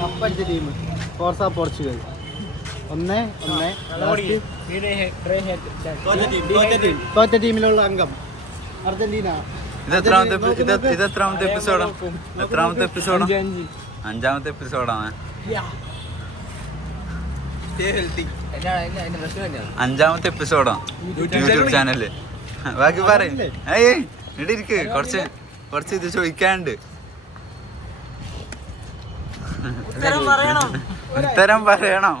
കപ്പഞ്ച് team Forza Portugal 1-1. തോറ്റ ടീമിലുള്ള അംഗം Argentina. ഇത് എത്രാമത്തെ എപ്പിസോഡാ? 5ാമത്തെ എപ്പിസോഡാണ്. 5ാമത്തെ എപ്പിസോഡാണ് യൂട്യൂബ് ചാനല്. ബാക്കി പറയും. ഇവിടെ ഇരിക്ക്, കുറച്ച് ഇത് ചോദിക്കാണ്ട്. ഉത്തരം പറയണം.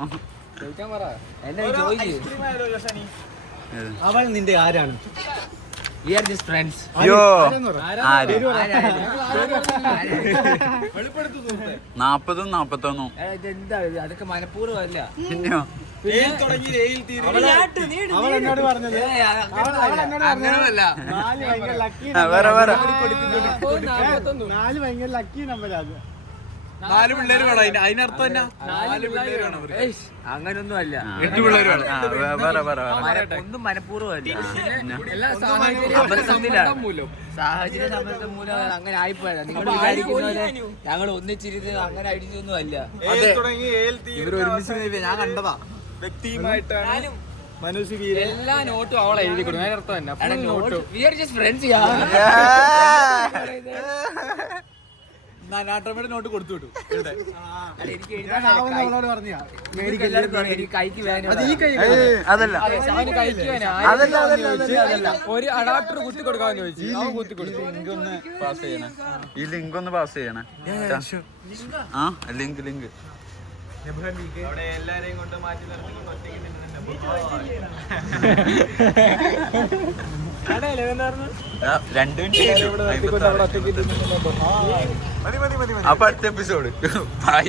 അവൾ നിന്റെ ആരാണ്? അയ്യോ 40-41. അതൊക്കെ മനഃപൂർവ്വമല്ല. പിന്നെയോ അവൾ എന്നോട് പറഞ്ഞത് അങ്ങനല്ല. 4 ഭയങ്കര ലക്കി. 4 ഭയങ്കര ലക്കി നമ്പരാണ്. 4 പിള്ളേര് വേണം. അതിനർത്ഥം തന്നെ 4 പിള്ളേര് വേണം. അങ്ങനൊന്നും അല്ല. 8 പിള്ളേര് വേണം. ഒന്നും മനഃപൂർവ്വമല്ല. സാഹചര്യ സമ്മർദ്ദം മൂലം അങ്ങനെ ആയിപ്പോയതാ. നിങ്ങൾ വിചാരിക്കുന്ന പോലെ ഞങ്ങൾ ഒന്നിച്ചിരുന്ന് അങ്ങനെ അടിച്ചൊന്നും അല്ല. ഇവർ ഒരുമിച്ച് ഞാൻ കണ്ടതാ വ്യക്തിയുമായിട്ടാണ്. എല്ലാ നോട്ടും അവളെ എഴുതി കൊടുക്കും. അതിനർത്ഥം തന്നെ നാട്ടമ്മയുടെ നോട്ട് കൊടുത്തു വിട്ടു. എനിക്ക് കൈക്ക് ഒരു അഡാപ്റ്റർ കുത്തി കൊടുക്കാന്ന് ചോദിച്ചു. കുത്തി കൊടുത്തു. ഈ ലിങ്ക് ഒന്ന് പാസ് ചെയ്യണേ. ആ ലിങ്ക് എല്ലാരെയും കൊണ്ട് മാറ്റി അപ്പൊ അടുത്ത എപ്പിസോഡ്. ബൈ.